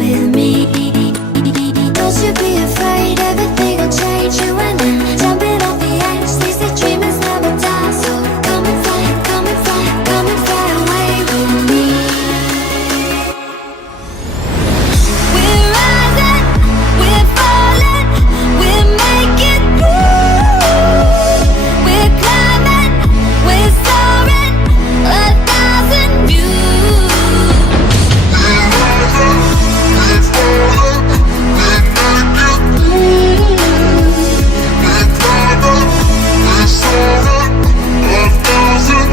with me. Don't you be afraid, everything will change. You and I, jumping off the edge. They say dreamers never die, so come and fly, come and fly, come and fly away with me. We're rising, we're falling, we're making through. We're climbing, we're soaring, 1,000 views. We're rising, we're falling, we're making through. We're climbing, we're soaring, 1,000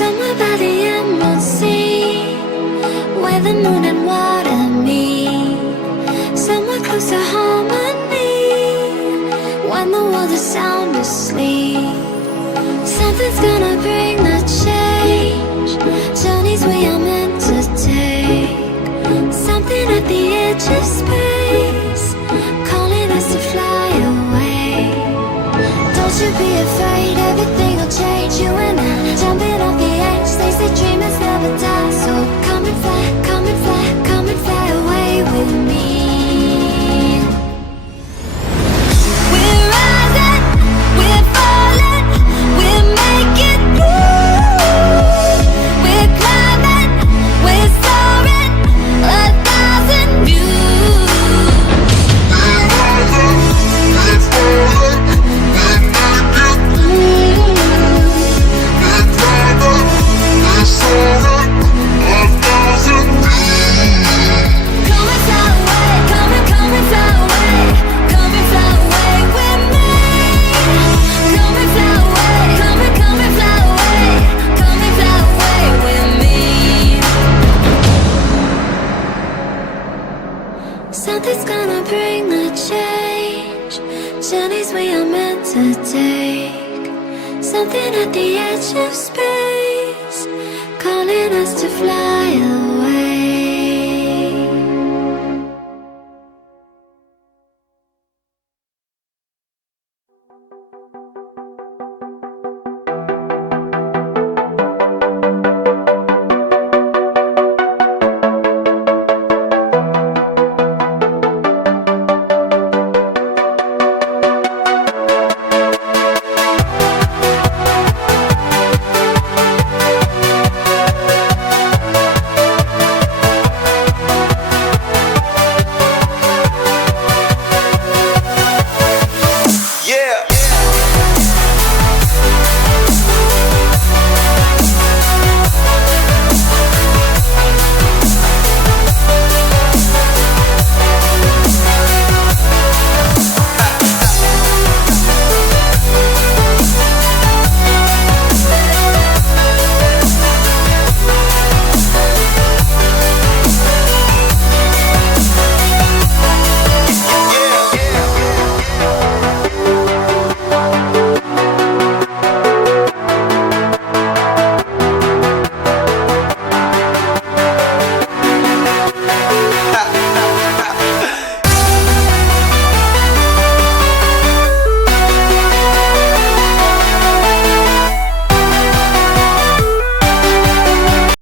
Somewhere by the emerald sea, where the moon and water meet. Somewhere close to harmony, when the world is sound asleep. Something's gonna bring the change, journeys we are meant to take. Something at the edge of space, calling us to fly away. Don't you be afraid, everything will change. You and I, jumping off the edge. They say dreamers never die, so come and fly, come and fly, come and fly away with me. We're rising, we're falling, we're making through. We're climbing, we're soaring, 1,000 views. We're rising, we're falling, we're making through. We're climbing, we're soaring, 1,000 views. Come and fly away, come and fly away, come and fly away with me. Come and fly away, come and fly away, come and fly away with me. Something's gonna bring the change, journeys we are meant to take. Something at the edge of space.